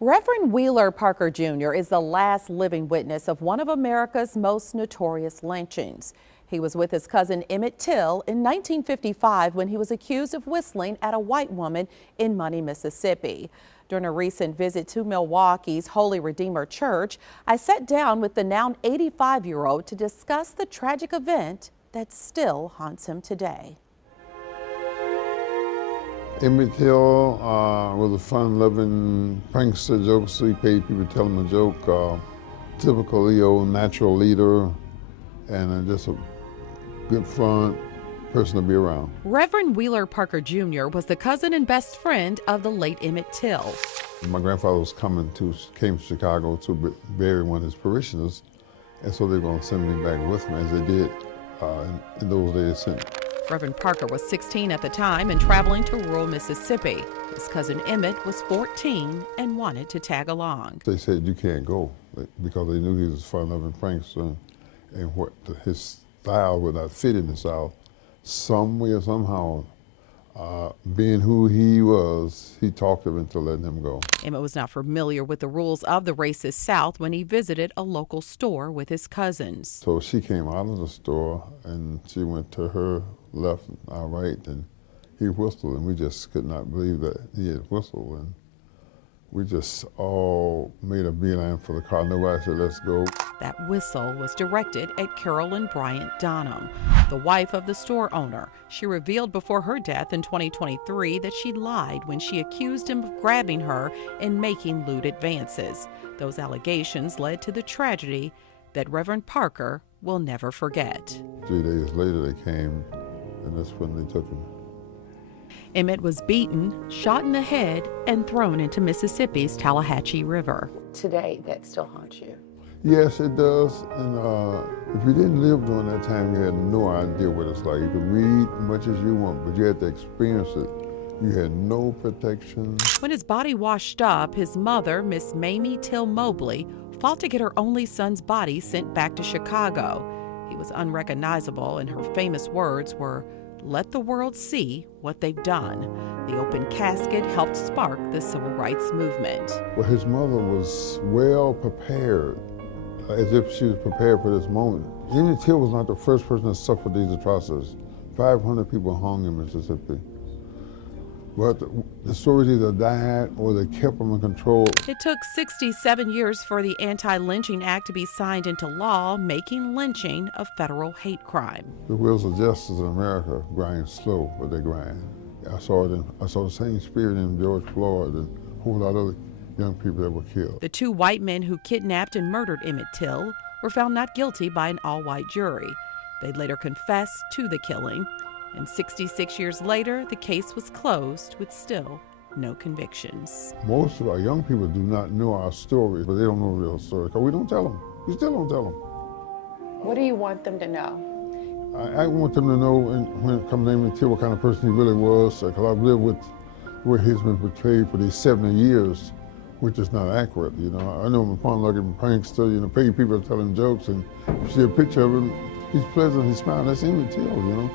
Reverend Wheeler Parker Jr. is the last living witness of one of America's most notorious lynchings. He was with his cousin Emmett Till in 1955 when he was accused of whistling at a white woman in Money, Mississippi. During a recent visit to Milwaukee's Holy Redeemer Church, I sat down with the now 85-year-old to discuss the tragic event that still haunts him today. Emmett Till was a fun-loving prankster, jokester. He paid people to tell him a joke. Typical Leo, natural leader, and just a good, fun person to be around. Reverend Wheeler Parker Jr. was the cousin and best friend of the late Emmett Till. My grandfather was came to Chicago to bury one of his parishioners, and so they were going to send me back with him, as they did in those days. Reverend Parker was 16 at the time and traveling to rural Mississippi. His cousin Emmett was 14 and wanted to tag along. They said, "You can't go," because they knew he was a fun-loving prankster, and his style would not fit in the South. Some way or somehow, being who he was, he talked him into letting him go. Emmett was not familiar with the rules of the racist South when he visited a local store with his cousins. So she came out of the store and she went to her left and our right, and he whistled, and we just could not believe that he had whistled, and we just all made a beeline for the car. Nobody said, "Let's go." That whistle was directed at Carolyn Bryant Donham, the wife of the store owner. She revealed before her death in 2023 that she lied when she accused him of grabbing her and making lewd advances. Those allegations led to the tragedy that Reverend Parker will never forget. 3 days later they came, and that's when they took him. Emmett was beaten, shot in the head, and thrown into Mississippi's Tallahatchie River. Today, that still haunts you? Yes, it does. And if you didn't live during that time, you had no idea what it's like. You could read as much as you want, but you had to experience it. You had no protection. When his body washed up, his mother, Miss Mamie Till Mobley, fought to get her only son's body sent back to Chicago. He was unrecognizable, and her famous words were, "Let the world see what they've done." The open casket helped spark the civil rights movement. Well, his mother was well prepared, as if she was prepared for this moment. Emmett Till was not the first person to suffer these atrocities. 500 people hung in Mississippi. But the stories either died or they kept them in control. It took 67 years for the Anti-Lynching Act to be signed into law, making lynching a federal hate crime. The wheels of justice in America grind slow, but they grind. I saw the same spirit in George Floyd and a whole lot of other young people that were killed. The two white men who kidnapped and murdered Emmett Till were found not guilty by an all-white jury. They later confessed to the killing. And 66 years later, the case was closed with still no convictions. Most of our young people do not know our story, but they don't know the real story because we don't tell them. We still don't tell them. What do you want them to know? I want them to know when it comes to Emmett Till what kind of person he really was, because I've lived with where he's been portrayed for these 70 years, which is not accurate. You know, I know him upon like a prankster, you know, paying people to tell him jokes, and you see a picture of him, he's pleasant, he's smiling, that's Emmett Till, you know.